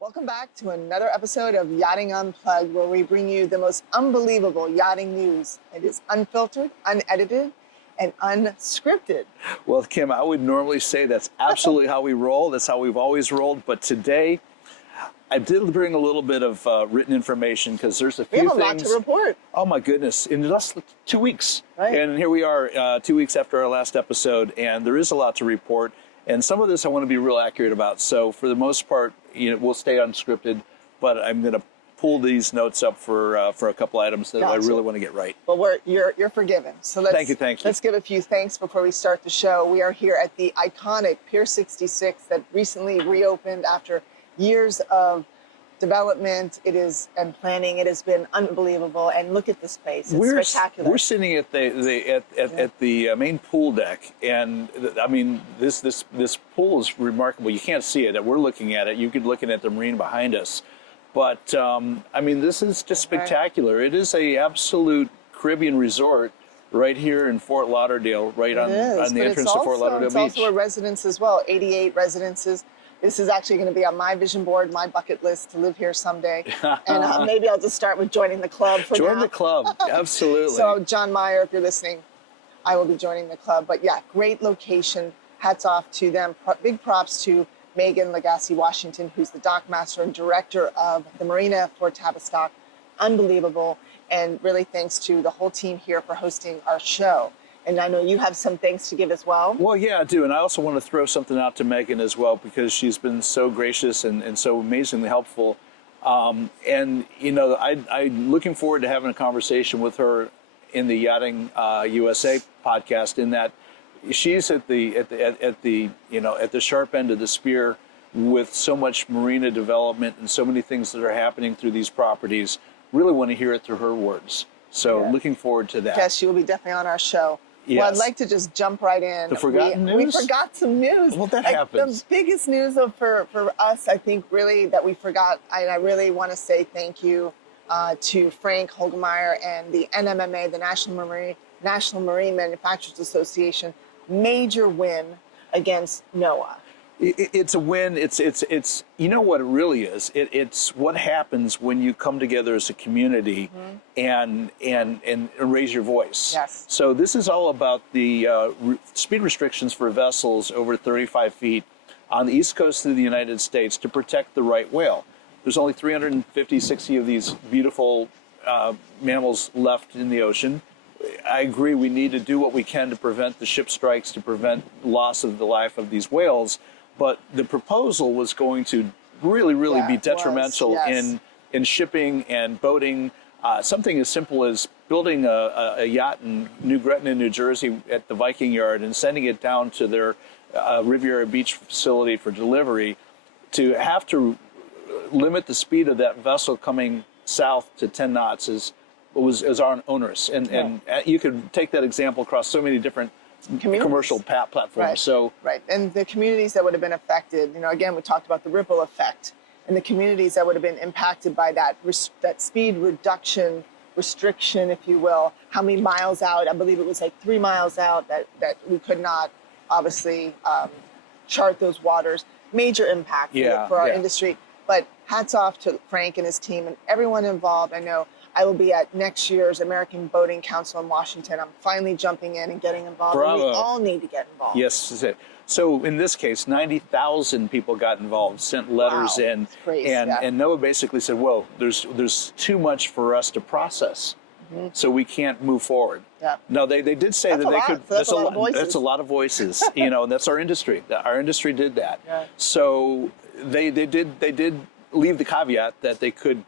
Welcome back to another episode of Yachting Unplugged, where we bring you the most unbelievable yachting news. It is unfiltered, unedited, and unscripted. Well, Kim, I would normally say that's absolutely how we roll. That's how we've always rolled. But today, I did bring a little bit of written information because there's a few things. We have a lot to report. Oh, my goodness. In just 2 weeks. Right. And here we are 2 weeks after our last episode, and there is a lot to report. And some of this I want to be real accurate about. So for the most part, we'll stay unscripted, but I'm going to pull these notes up for a couple items that I really want to get right. Well, you're forgiven. So thank you. Let's give a few thanks before we start the show. We are here at the iconic Pier 66 that recently reopened after years of development and planning. It has been unbelievable, and look at this place. It's spectacular. We're sitting at the main pool deck, and I mean this pool is remarkable. You can't see it. We're looking at it. You could look at the marina behind us, but I mean this is just spectacular. It is a absolute Caribbean resort right here in Fort Lauderdale, right on the entrance to Fort Lauderdale Beach. It's also a residence as well. 88 residences. This is actually going to be on my vision board, my bucket list to live here someday. And maybe I'll just start with joining the club for now. Join the club, absolutely. So John Meyer, if you're listening, I will be joining the club. But yeah, great location. Hats off to them. Big props to Megan Lagasse Washington, who's the dock master and director of the Marina for Tavistock. Unbelievable. And really thanks to the whole team here for hosting our show. And I know you have some thanks to give as well. Well, yeah, I do. And I also want to throw something out to Megan as well, because she's been so gracious and so amazingly helpful. I'm looking forward to having a conversation with her in the Yachting USA podcast, in that she's at the sharp end of the spear with so much marina development and so many things that are happening through these properties. Really want to hear it through her words. So looking forward to that. Yes, she will be definitely on our show. Yes. Well, I'd like to just jump right in. The forgotten news? We forgot some news. Well, that happens. The biggest news for us, I think, really, that we forgot, I really want to say thank you to Frank Hogemeyer and the NMMA, the National Marine Manufacturers Association. Major win against NOAA. It's a win. It's you know what it really is. It's what happens when you come together as a community and raise your voice. Yes. So this is all about the speed restrictions for vessels over 35 feet on the east coast of the United States to protect the right whale. There's only 350, 60 of these beautiful mammals left in the ocean. I agree, we need to do what we can to prevent the ship strikes, to prevent loss of the life of these whales. But the proposal was going to really be detrimental in shipping and boating. Something as simple as building a yacht in New Gretna, New Jersey at the Viking Yard and sending it down to their Riviera Beach facility for delivery. To have to limit the speed of that vessel coming south to 10 knots is onerous. And you could take that example across so many different commercial platforms. Right. So and the communities that would have been affected, again, we talked about the ripple effect, and the communities that would have been impacted by that speed restriction, if you will. How many miles out? I believe it was like 3 miles out that we could not obviously chart those waters. Major impact for our industry. But hats off to Frank and his team and everyone involved. I know I will be at next year's American Boating Council in Washington. I'm finally jumping in and getting involved. Bravo. And we all need to get involved. Yes, that's it. So in this case, 90,000 people got involved, sent letters in, and NOAA basically said, "Whoa, there's too much for us to process, so we can't move forward." Yeah. Now they did say that they could. That's a lot of voices. That's a lot of voices. And that's our industry. Our industry did that. Yeah. So they did leave the caveat that they could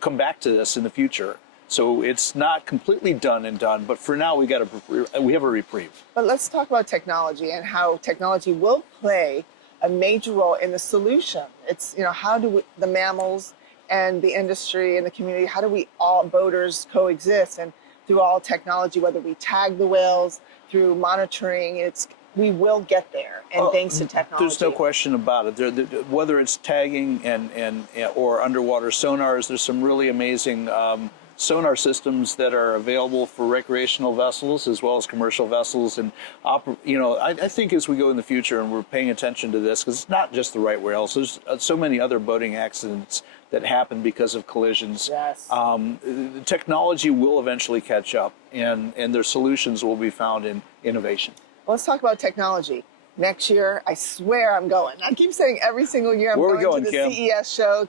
come back to this in the future. So it's not completely done, but for now we have a reprieve. But let's talk about technology and how technology will play a major role in the solution. It's how do the mammals and the industry and the community, how do we all boaters coexist? And through all technology, whether we tag the whales, through monitoring, we will get there, and thanks to technology. There's no question about it. Whether it's tagging or underwater sonars, there's some really amazing sonar systems that are available for recreational vessels as well as commercial vessels. And I think as we go in the future and we're paying attention to this, because it's not just the right whales, there's so many other boating accidents that happen because of collisions. Yes. The technology will eventually catch up, and their solutions will be found in innovation. Well, let's talk about technology. Next year, I swear I'm going. I keep saying every single year I'm going to the Kim? CES show,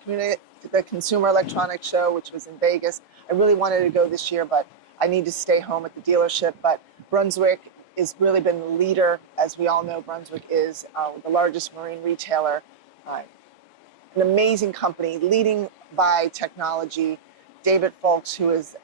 the Consumer Electronics Show, which was in Vegas. I really wanted to go this year, but I need to stay home at the dealership. But Brunswick has really been the leader. As we all know, Brunswick is the largest marine retailer, an amazing company, leading by technology. David Folks, who is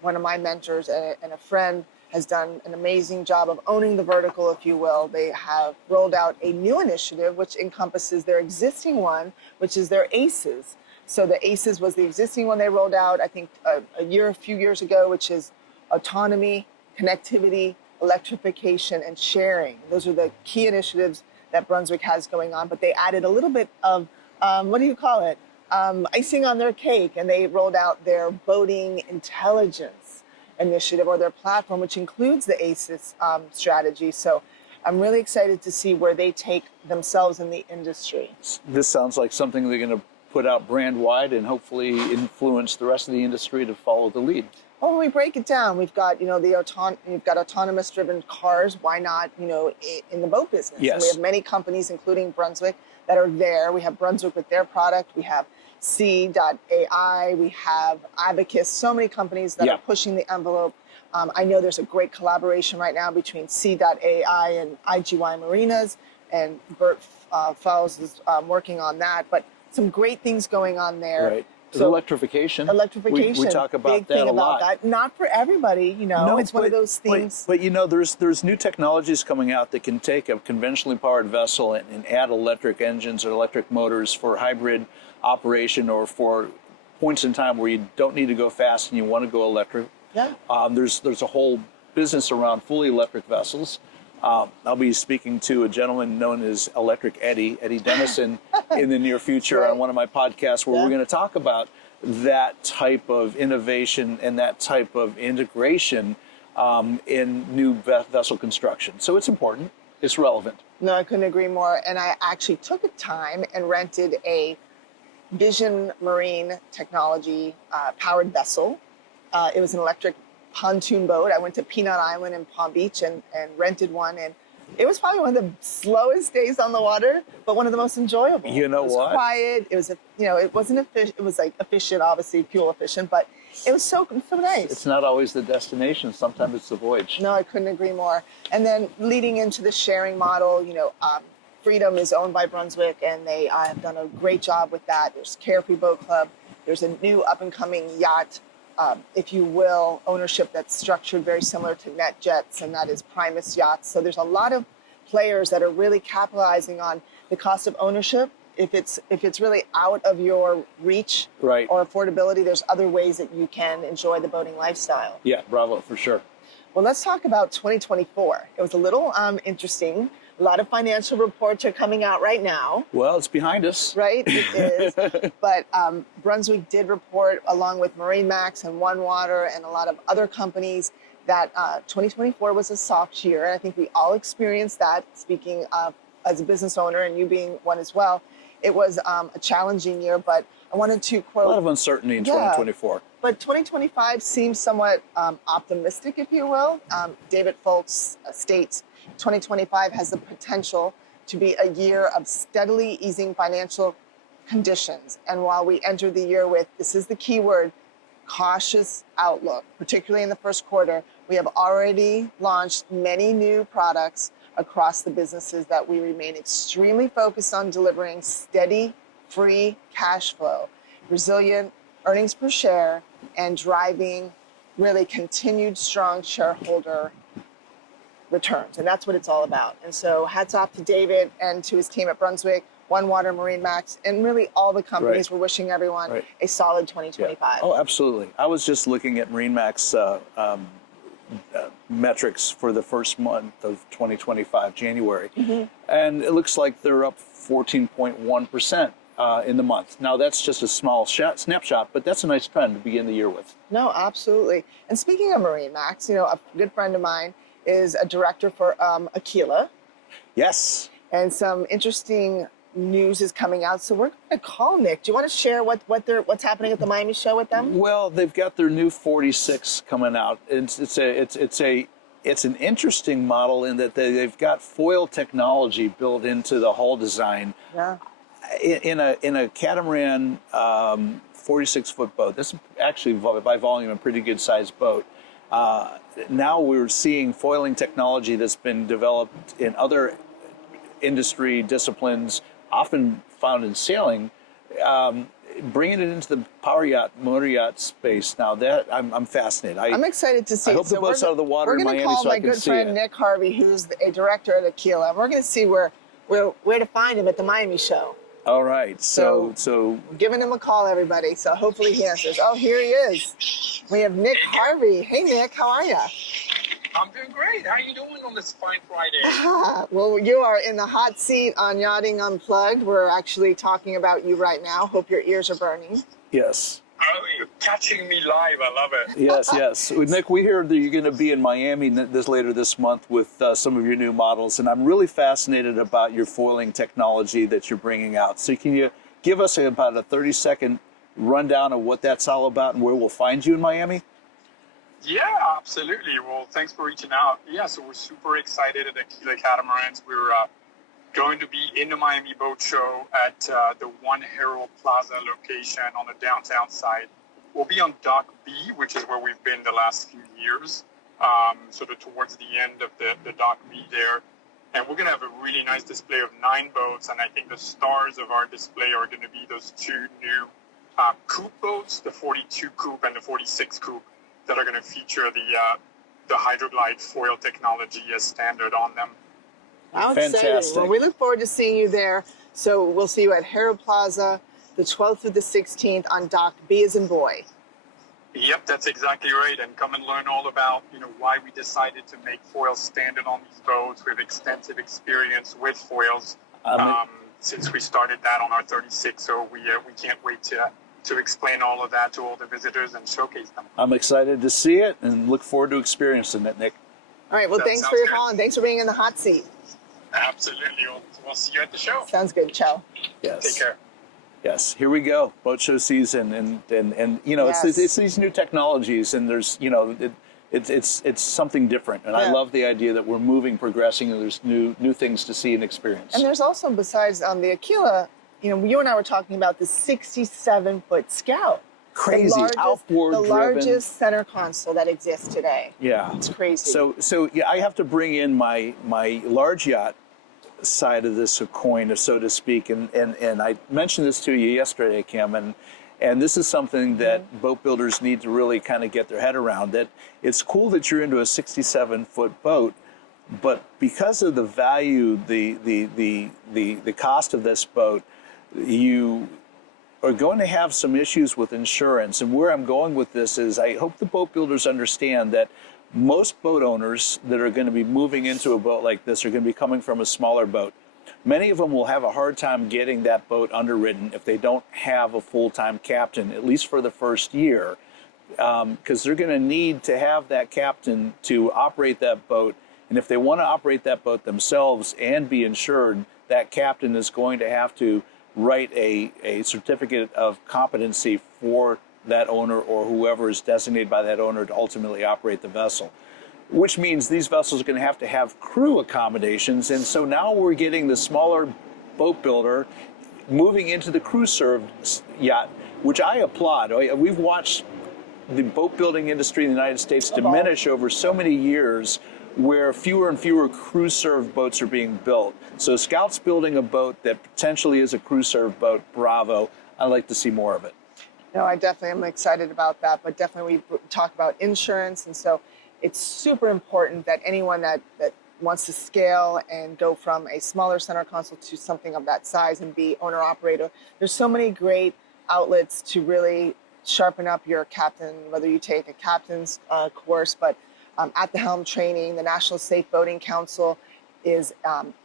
one of my mentors and a friend, has done an amazing job of owning the vertical, if you will. They have rolled out a new initiative, which encompasses their existing one, which is their ACES. So the ACES was the existing one they rolled out, I think, a few years ago, which is autonomy, connectivity, electrification, and sharing. Those are the key initiatives that Brunswick has going on, but they added a little bit of, what do you call it? Icing on their cake, and they rolled out their boating intelligence initiative, or their platform, which includes the ACES strategy. So I'm really excited to see where they take themselves in the industry. This sounds like something they're going to put out brand wide and hopefully influence the rest of the industry to follow the lead. Well, when we break it down, we've got, you've got autonomous driven cars. Why not, in the boat business? Yes. And we have many companies, including Brunswick, that are there. We have Brunswick with their product. We have C.AI. We have Abacus. So many companies that are pushing the envelope. I know there's a great collaboration right now between C.AI and IGY Marinas, and Bert Fowles is working on that. But some great things going on there. Right. So electrification. We talk about big that thing a about lot. That. Not for everybody, No, it's one of those things. But there's new technologies coming out that can take a conventionally powered vessel and add electric engines or electric motors for hybrid operation, or for points in time where you don't need to go fast and you want to go electric. Yeah. There's a whole business around fully electric vessels. I'll be speaking to a gentleman known as Electric Eddie Dennison, in the near future on one of my podcasts, where we're going to talk about that type of innovation and that type of integration in new vessel construction. So it's important. It's relevant. No, I couldn't agree more. And I actually took a time and rented a Vision Marine Technology powered vessel. It was an electric pontoon boat. I went to Peanut Island in Palm Beach and rented one, and it was probably one of the slowest days on the water, but one of the most enjoyable. You know what? It was quiet. It was it wasn't efficient. It was like efficient, obviously fuel efficient, but it was so nice. It's not always the destination. Sometimes it's the voyage. No, I couldn't agree more. And then leading into the sharing model, Freedom is owned by Brunswick, and they have done a great job with that. There's Carefree Boat Club. There's a new up-and-coming yacht, if you will, ownership that's structured very similar to NetJets, and that is Primus Yachts. So there's a lot of players that are really capitalizing on the cost of ownership. If it's really out of your reach or affordability, there's other ways that you can enjoy the boating lifestyle. Yeah, bravo, for sure. Well, let's talk about 2024. It was a little interesting. A lot of financial reports are coming out right now. Well, it's behind us. Right, it is. But Brunswick did report, along with MarineMax and OneWater and a lot of other companies, that 2024 was a soft year. And I think we all experienced that, speaking of as a business owner and you being one as well. It was a challenging year, but I wanted to quote... A lot of uncertainty in 2024. But 2025 seems somewhat optimistic, if you will. David Folks states, 2025 has the potential to be a year of steadily easing financial conditions. And while we enter the year with, this is the key word, cautious outlook, particularly in the first quarter, we have already launched many new products across the businesses that we remain extremely focused on delivering steady, free cash flow, resilient earnings per share, and driving really continued strong shareholder returns. And that's what it's all about. And so hats off to David and to his team at Brunswick, OneWater, MarineMax, and really all the companies. We're wishing everyone a solid 2025. Yeah. Oh, absolutely. I was just looking at MarineMax metrics for the first month of 2025, January, and it looks like they're up 14.1% in the month. Now that's just a small snapshot, but that's a nice trend to begin the year with. No, absolutely. And speaking of marine, Max, you know, a good friend of mine is a director for Aquila, Yes. and some interesting news is coming out. So we're going to call Nick. Do you want to share what's happening at the Miami show with them? Well, they've got their new 46 coming out. It's an interesting model in that they've got foil technology built into the hull design. Yeah. In a catamaran 46-foot boat. This is actually by volume a pretty good sized boat. Now we're seeing foiling technology that's been developed in other industry disciplines, often found in sailing, bringing it into the power yacht, motor yacht space. Now that I'm fascinated. I'm excited to see I it. hope the boat's out of the water in Miami so I can see it. We're going to call my good friend Nick Harvey, who's a director at Aquila, and we're going to see where to find him at the Miami show. All right. So giving him a call, everybody. So hopefully he answers. Oh, here he is. We have Nick Harvey. Hey, Nick, how are you? I'm doing great. How are you doing on this fine Friday? Well, you are in the hot seat on Yachting Unplugged. We're actually talking about you right now. Hope your ears are burning. yes. Oh, you're catching me live. I love it. Yes. Nick, we heard that you're going to be in Miami later this month with some of your new models, and I'm really fascinated about your foiling technology that you're bringing out. So can you give us about a 30-second rundown of what that's all about and where we'll find you in Miami? Yeah, absolutely. Well, thanks for reaching out. Yeah, so we're super excited at Aquila Catamarans. We're going to be in the Miami Boat Show at the One Herald Plaza location on the downtown side. We'll be on Dock B, which is where we've been the last few years, sort of towards the end of the Dock B there. And we're going to have a really nice display of 9 boats, and I think the stars of our display are going to be those 2 new coupe boats, the 42 coupe and the 46 coupe, that are going to feature the Hydroglide foil technology as standard on them. How exciting. Fantastic. Well, we look forward to seeing you there. So we'll see you at Herald Plaza the 12th through the 16th on Dock B as in boy. Yep, that's exactly right. And come and learn all about, why we decided to make foils standard on these boats. We have extensive experience with foils since we started that on our 36. So we can't wait to explain all of that to all the visitors and showcase them. I'm excited to see it and look forward to experiencing it, Nick. All right. Well, That thanks for sounds your good. call and thanks for being in the hot seat. Absolutely. We'll see you at the show. Sounds good. Ciao. Yes. Take care. Yes, here we go, boat show season, and Yes. it's these new technologies, and there's it's something different, and I Yeah. love the idea that we're moving, progressing, and there's new things to see and experience. And there's also, besides the Aquila, you and I were talking about the 67-foot Scout. Crazy, outboard the driven. largest center console that exists today. Yeah, It's crazy. So yeah, I have to bring in my large yacht side of this coin, so to speak, and I mentioned this to you yesterday, Kim, and this is something that boat builders need to really kind of get their head around. That it's cool that you're into a 67-foot boat, but because of the value, the cost of this boat, you are going to have some issues with insurance. And where I'm going with this is I hope the boat builders understand that most boat owners that are going to be moving into a boat like this are going to be coming from a smaller boat. Many of them will have a hard time getting that boat underwritten if they don't have a full-time captain, at least for the first year, because they're going to need to have that captain to operate that boat. And if they want to operate that boat themselves and be insured, that captain is going to have to write a certificate of competency for that owner or whoever is designated by that owner to ultimately operate the vessel, which means these vessels are going to have crew accommodations. And so now we're getting the smaller boat builder moving into the crew-served yacht, which I applaud. We've watched the boat building industry in the United States diminish over so many years, where fewer and fewer crew-served boats are being built. So Scout's building a boat that potentially is a crew-served boat. Bravo. I'd like to see more of it. No, I definitely am excited about that, but definitely we talk about insurance, and so it's super important that anyone that wants to scale and go from a smaller center console to something of that size and be owner-operator, there's so many great outlets to really sharpen up your captain, whether you take a captain's course, but at the helm training, the National Safe Boating Council is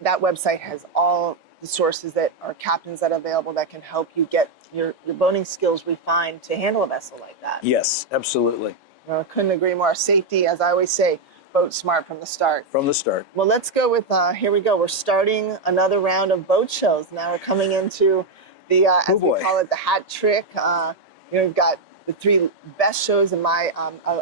that website has all the sources that are captains that are available that can help you get your boating skills refined to handle a vessel like that. Yes, absolutely. I couldn't agree more. Safety, as I always say, boat smart from the start. From the start. Well, let's go with, here we go. We're starting another round of boat shows. Now we're coming into the, as we call it, the hat trick. We've got the 3 best shows in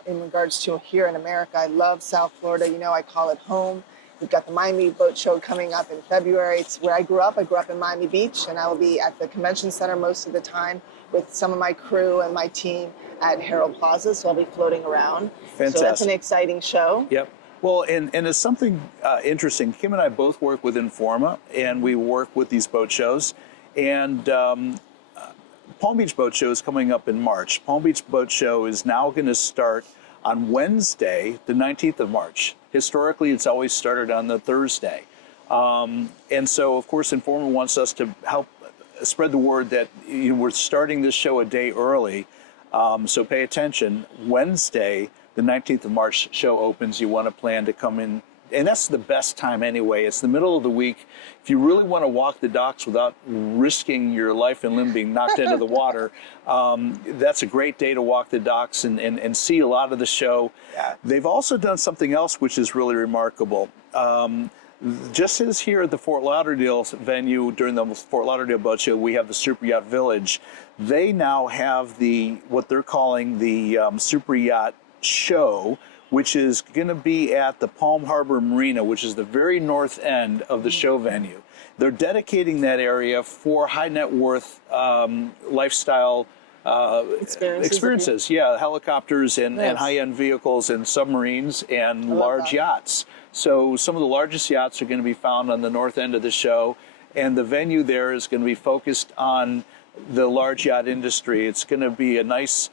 regards to here in America. I love South Florida. I call it home. We've got the Miami Boat Show coming up in February. It's where I grew up. I grew up in Miami Beach, and I will be at the convention center most of the time with some of my crew and my team at Harold Plaza, so I'll be floating around. Fantastic. So that's an exciting show. Yep. Well, and it's something interesting. Kim and I both work with Informa, and we work with these boat shows. And Palm Beach Boat Show is coming up in March. Palm Beach Boat Show is now going to start on Wednesday, the 19th of March. Historically, it's always started on the Thursday. And so, of course, Informa wants us to help spread the word that we're starting this show a day early. So pay attention. Wednesday, the 19th of March, show opens. You want to plan to come in. And that's the best time anyway. It's the middle of the week. If you really want to walk the docks without risking your life and limb being knocked into the water, that's a great day to walk the docks and see a lot of the show. Yeah. They've also done something else which is really remarkable. Just as here at the Fort Lauderdale venue during the Fort Lauderdale Boat Show, we have the Super Yacht Village. They now have what they're calling the Super Yacht Show, which is going to be at the Palm Harbor Marina, which is the very north end of the show venue. They're dedicating that area for high net worth lifestyle experiences. Yeah, helicopters and high-end vehicles and submarines and large yachts. So some of the largest yachts are going to be found on the north end of the show, and the venue there is going to be focused on the large yacht industry. It's going to be a nice,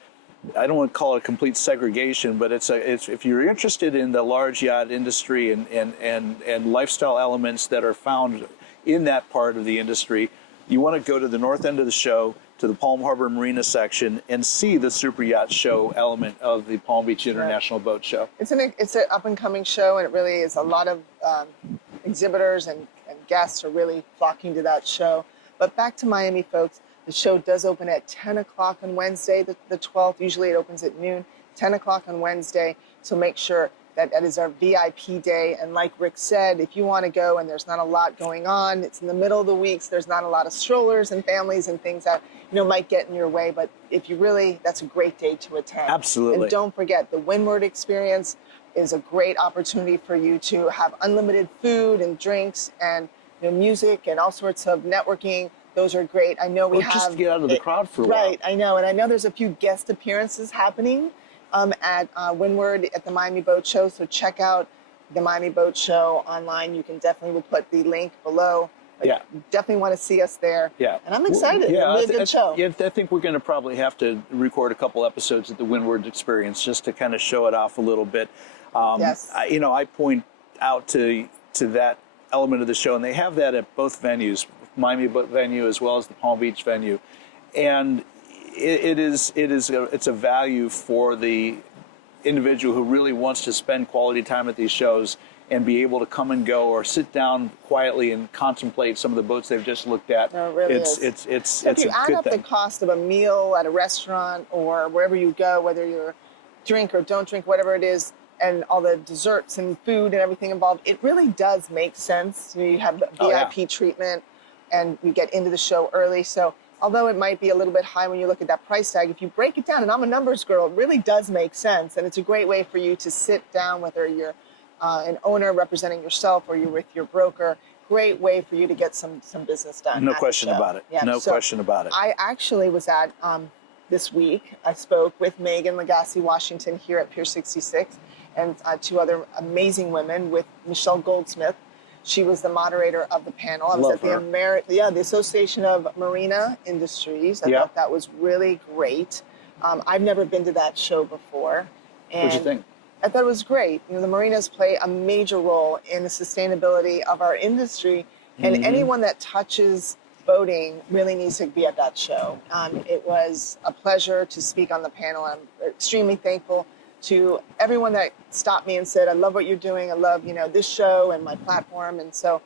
I don't want to call it a complete segregation, but it's if you're interested in the large yacht industry and lifestyle elements that are found in that part of the industry, you want to go to the north end of the show, to the Palm Harbor Marina section, and see the Super Yacht Show element of the Palm Beach International Boat Show. It's an up-and-coming show, and it really is a lot of exhibitors and guests are really flocking to that show. But back to Miami, folks. The show does open at 10 o'clock on Wednesday, the 12th. Usually it opens at noon, 10 o'clock on Wednesday. So make sure that is our VIP day. And like Rick said, if you want to go and there's not a lot going on, it's in the middle of the weeks, there's not a lot of strollers and families and things that might get in your way. But if you really, that's a great day to attend. Absolutely. And don't forget, the Windward experience is a great opportunity for you to have unlimited food and drinks and music and all sorts of networking. Those are great. I know we have just get out of the crowd for a while. Right, I know. And I know there's a few guest appearances happening at Windward at the Miami Boat Show. So check out the Miami Boat Show online. You can definitely, we'll put the link below. Yeah. Definitely want to see us there. Yeah. And I'm excited. Yeah, It'll be a good show. Yeah, I think we're going to probably have to record a couple episodes at the Windward Experience just to kind of show it off a little bit. Yes. I point out to that element of the show, and they have that at both venues, Miami venue as well as the Palm Beach venue, and it's a value for the individual who really wants to spend quality time at these shows and be able to come and go or sit down quietly and contemplate some of the boats they've just looked at. No, it really it's is. it's if it's you a add good up thing. the cost of a meal at a restaurant or wherever you go, whether you drink or don't drink, whatever it is, and all the desserts and food and everything involved, it really does make sense. You have the VIP treatment, and we get into the show early. So although it might be a little bit high when you look at that price tag, if you break it down, and I'm a numbers girl, it really does make sense. And it's a great way for you to sit down, whether you're an owner representing yourself or you're with your broker. Great way for you to get some business done. No question about it. Yeah. No question about it. I actually was at, this week, I spoke with Megan Lagasse Washington here at Pier 66 and 2 other amazing women with Michelle Goldsmith. She was the moderator of the panel. I was Love at her. the Association of Marina Industries. I thought that was really great. I've never been to that show before. And What'd you think? I thought it was great. The marinas play a major role in the sustainability of our industry, and anyone that touches boating really needs to be at that show. It was a pleasure to speak on the panel. I'm extremely thankful to everyone that stopped me and said, I love what you're doing. I love, this show and my platform. And so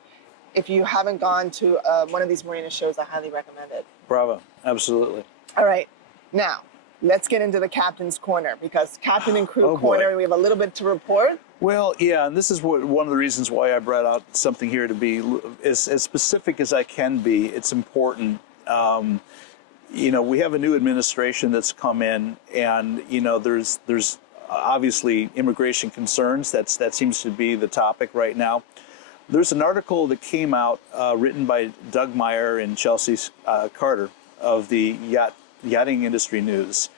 if you haven't gone to one of these marina shows, I highly recommend it. Bravo. Absolutely. All right. Now, let's get into the captain's corner, because captain and crew Oh, boy. corner, we have a little bit to report. Well, yeah, and this is one of the reasons why I brought out something here to be as specific as I can be. It's important. You know, we have a new administration that's come in, and you know, there's obviously immigration concerns. That seems to be the topic right now. There's an article that came out written by Doug Meyer and Chelsea Carter of the Yachting Industry News,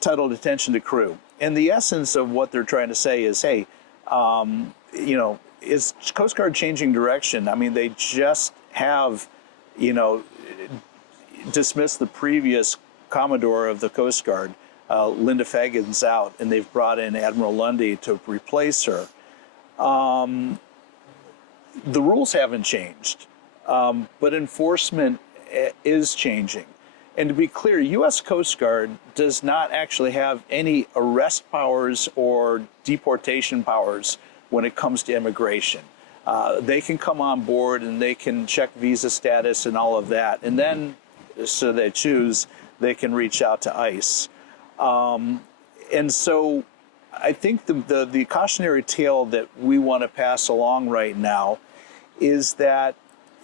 titled "Attention to Crew." And the essence of what they're trying to say is, hey, you know, is Coast Guard changing direction? I mean, they just have, you know, dismissed the previous Commodore of the Coast Guard, Linda Fagan's out, and they've brought in Admiral Lundy to replace her. The rules haven't changed, but enforcement is changing. And to be clear, U.S. Coast Guard does not actually have any arrest powers or deportation powers when it comes to immigration. They can come on board and they can check visa status and all of that. And then, so they choose, they can reach out to ICE. And so I think the cautionary tale that we want to pass along right now is that,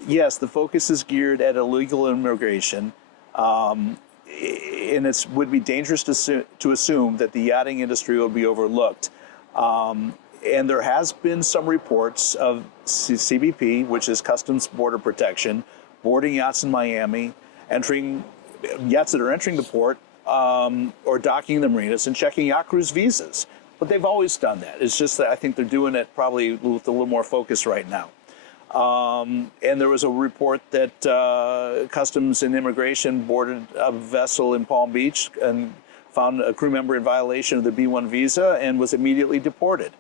yes, the focus is geared at illegal immigration. And it would be dangerous to assume that the yachting industry will be overlooked. And there has been some reports of CBP, which is Customs Border Protection, boarding yachts in Miami, yachts that are entering the port, or docking the marinas and checking yacht crews' visas. But they've always done that. It's just that I think they're doing it probably with a little more focus right now. And there was a report that Customs and Immigration boarded a vessel in Palm Beach and found a crew member in violation of the B-1 visa and was immediately deported.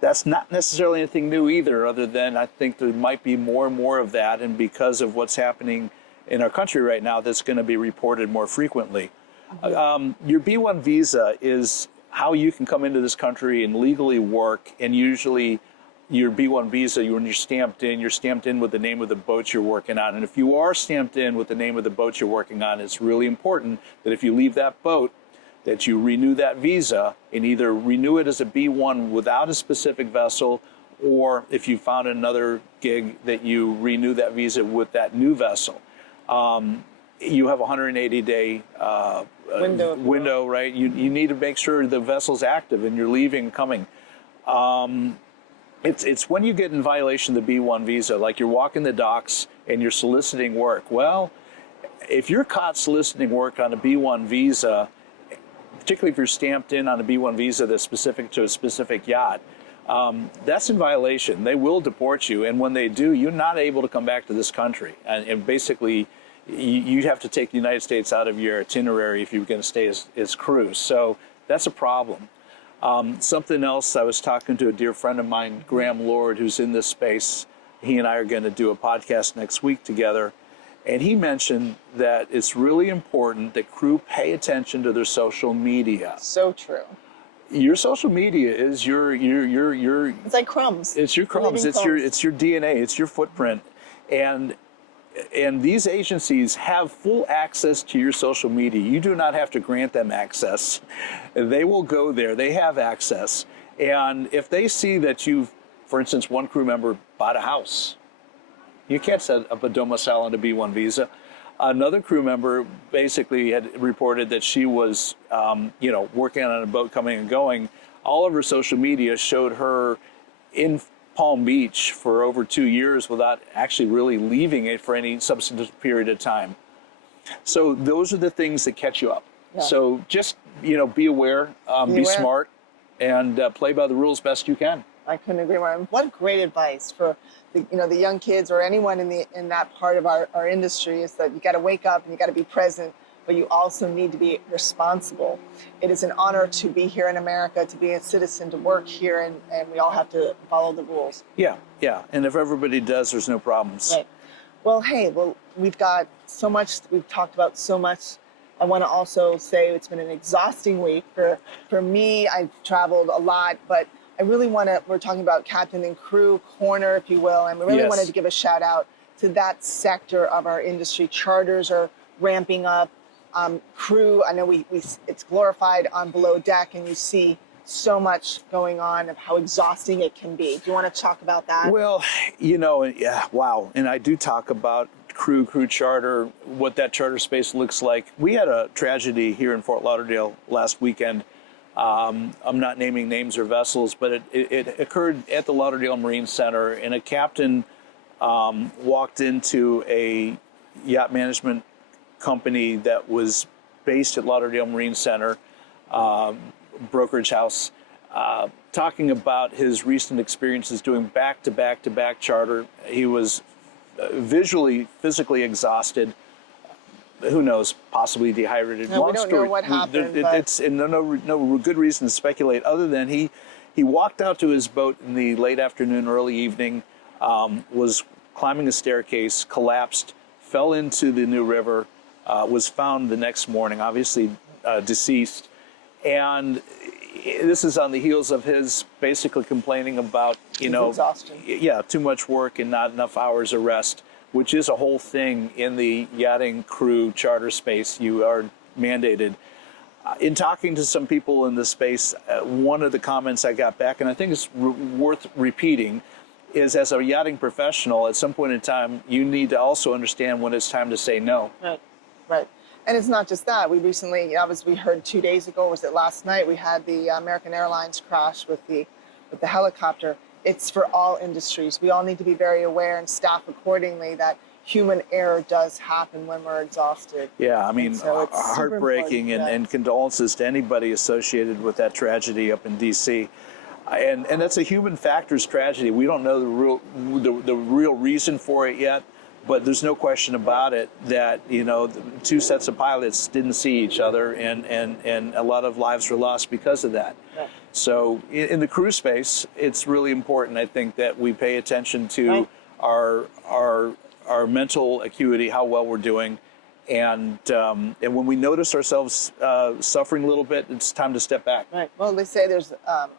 That's not necessarily anything new either, other than I think there might be more and more of that, and because of what's happening in our country right now, that's going to be reported more frequently. Your B-1 visa is how you can come into this country and legally work, and usually your B-1 visa, when you're stamped in with the name of the boat you're working on. And if you are stamped in with the name of the boat you're working on, it's really important that if you leave that boat, that you renew that visa and either renew it as a B-1 without a specific vessel, or if you found another gig, that you renew that visa with that new vessel. You have a 180-day window, right? You need to make sure the vessel's active and you're leaving and coming. It's when you get in violation of the B-1 visa, like you're walking the docks and you're soliciting work. Well, if you're caught soliciting work on a B-1 visa, particularly if you're stamped in on a B-1 visa that's specific to a specific yacht, that's in violation. They will deport you, and when they do, you're not able to come back to this country. And basically, you have to take the United States out of your itinerary if you're going to stay as crew. So that's a problem. Something else, I was talking to a dear friend of mine, Graham Lord, who's in this space. He and I are going to do a podcast next week together. And he mentioned that it's really important that crew pay attention to their social media. So true. Your social media is your It's like crumbs. It's your crumbs. It's your DNA. It's your footprint. And these agencies have full access to your social media. You do not have to grant them access. They will go there. They have access. And if they see that you've, for instance, one crew member bought a house, you can't set up a domicile on a B-1 visa. Another crew member basically had reported that she was, working on a boat coming and going. All of her social media showed her in Palm Beach for over 2 years without actually really leaving it for any substantive period of time. So those are the things that catch you up. Yeah. So just, be aware, be smart, and play by the rules best you can. I couldn't agree more. What great advice for the young kids or anyone in that part of our industry is that you got to wake up and you got to be present, but you also need to be responsible. It is an honor to be here in America, to be a citizen, to work here, and we all have to follow the rules. Yeah. And if everybody does, there's no problems. Right. Well, we've got so much, we've talked about so much. I want to also say it's been an exhausting week. For me, I've traveled a lot, but I really want to, we're talking about captain and crew corner, if you will, and we really Yes. wanted to give a shout out to that sector of our industry. Charters are ramping up. Crew, I know it's glorified on below deck, and you see so much going on of how exhausting it can be. Do you want to talk about that? Well, yeah, wow. And I do talk about crew charter, what that charter space looks like. We had a tragedy here in Fort Lauderdale last weekend. I'm not naming names or vessels, but it occurred at the Lauderdale Marine Center, and a captain walked into a yacht management company that was based at Lauderdale Marine Center, brokerage house, talking about his recent experiences doing back-to-back charter. He was visually, physically exhausted. Who knows? Possibly dehydrated. No, we don't know what happened. It's no good reason to speculate, other than he walked out to his boat in the late afternoon, early evening, was climbing a staircase, collapsed, fell into the New River, was found the next morning, obviously deceased, and this is on the heels of his basically complaining about exhaustion. Yeah, too much work and not enough hours of rest, which is a whole thing in the yachting crew charter space. You are mandated. In talking to some people in the space, one of the comments I got back, and I think it's worth repeating, is as a yachting professional, at some point in time, you need to also understand when it's time to say no. Right. And it's not just that. We recently, we heard 2 days ago, was it last night, we had the American Airlines crash with the helicopter. It's for all industries. We all need to be very aware and staff accordingly that human error does happen when we're exhausted. Yeah, I mean, so it's heartbreaking, and condolences to anybody associated with that tragedy up in D.C. And that's a human factors tragedy. We don't know the real reason for it yet, but there's no question about it that the two sets of pilots didn't see each other, and a lot of lives were lost because of that. Right. So in the crew space, it's really important, I think, that we pay attention to our mental acuity, how well we're doing, and when we notice ourselves suffering a little bit, it's time to step back. Right. Well, they say there's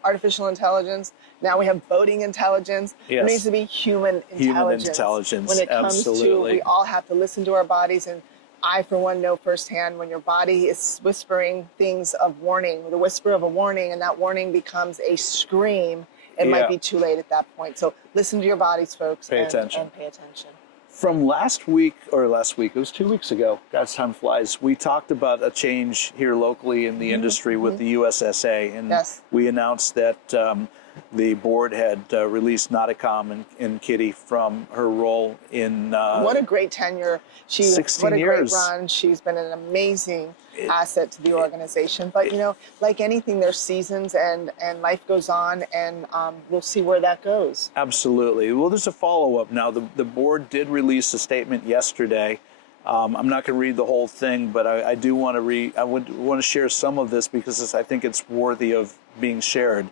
artificial intelligence. Now we have boating intelligence. Yes. There needs to be human intelligence. Human intelligence, when it comes absolutely. to, we all have to listen to our bodies, and I, for one, know firsthand when your body is whispering things of warning, the whisper of a warning, and that warning becomes a scream, it might be too late at that point. So listen to your bodies, folks. Pay attention. And pay attention. From last week, it was 2 weeks ago, God's time flies, we talked about a change here locally in the industry with the USSA, and we announced that the board had released Nauticom and Kitty from her role in... what a great tenure. 16 what a years. Great run. She's been an amazing asset to the organization. But, like anything, there's seasons, and life goes on, and we'll see where that goes. Absolutely. Well, there's a follow-up now. The board did release a statement yesterday. I'm not going to read the whole thing, but I do want to want to share some of this because I think it's worthy of being shared.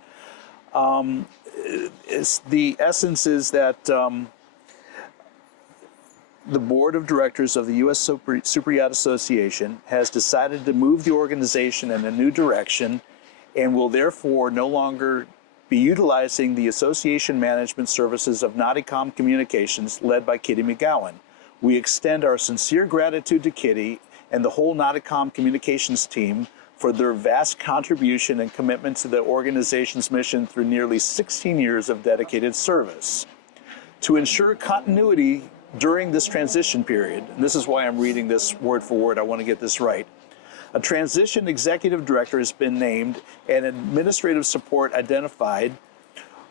The essence is that the board of directors of the U.S. Super Yacht Association has decided to move the organization in a new direction, and will therefore no longer be utilizing the association management services of Nauticom Communications, led by Kitty McGowan. We extend our sincere gratitude to Kitty and the whole Nauticom Communications team for their vast contribution and commitment to the organization's mission through nearly 16 years of dedicated service. To ensure continuity during this transition period, and this is why I'm reading this word for word, I want to get this right, a transition executive director has been named and administrative support identified,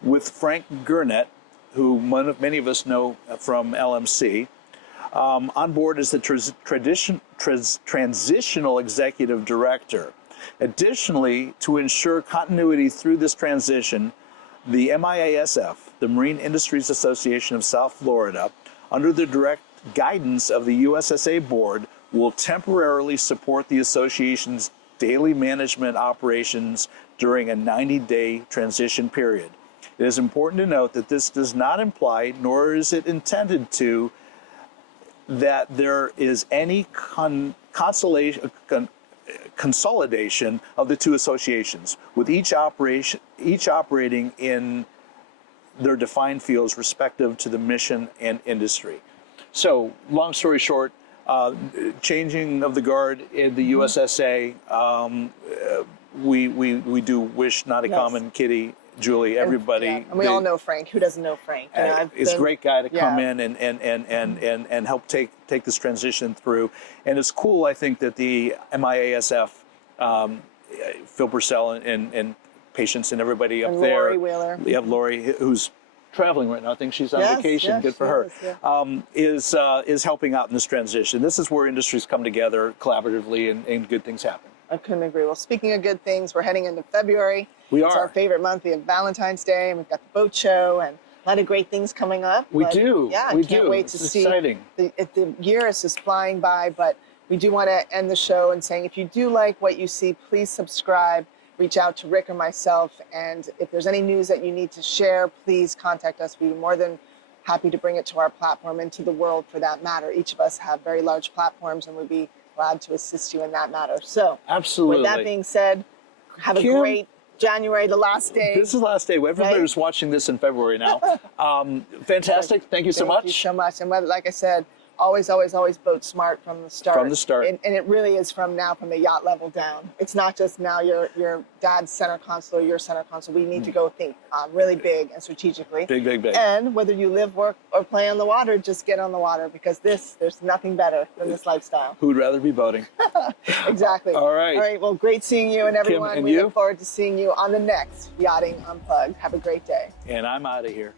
with Frank Gurnett, who many of us know from LMC, on board as the transitional executive director. Additionally, to ensure continuity through this transition, the MIASF, the Marine Industries Association of South Florida, under the direct guidance of the USSA board, will temporarily support the association's daily management operations during a 90-day transition period. It is important to note that this does not imply, nor is it intended to, that there is any consolidation of the two associations, with each operating in their defined fields respective to the mission and industry. So, long story short, changing of the guard in the USSA, we do wish not a common Kitty, Julie, everybody. And we all know Frank. Who doesn't know Frank? You know, he's a great guy to come in and help take this transition through. And it's cool, I think, that the MIASF, Phil Purcell and Patience and everybody up there. Lori Wheeler. We have Lori, who's traveling right now. I think she's on vacation. Good for her. Is helping out in this transition. This is where industries come together collaboratively and good things happen. I couldn't agree. Well, speaking of good things, we're heading into February. We are. It's our favorite month. We have Valentine's Day, and we've got the boat show, and a lot of great things coming up. We do. Yeah, we I can't wait to see. Exciting. The year is just flying by, but we do want to end the show and saying, if you do like what you see, please subscribe. Reach out to Rick or myself, and if there's any news that you need to share, please contact us. We'd be more than happy to bring it to our platform and to the world for that matter. Each of us have very large platforms, and we'd be glad to assist you in that matter. So, absolutely. With that being said, have a great January, the last day. This is the last day. Everybody who's watching this in February now. Fantastic. Thank you so much. Thank you so much. And like I said, always, always, always boat smart from the start. From the start. And it really is from the yacht level down. It's not just now your dad's center console or your center console. We need to go think really big and strategically. Big, big, big. And whether you live, work, or play on the water, just get on the water, because there's nothing better than this lifestyle. Who'd rather be boating? Exactly. All right. All right. Well, great seeing you and everyone. Kim, and we you? look forward to seeing you on the next Yachting Unplugged. Have a great day. And I'm out of here.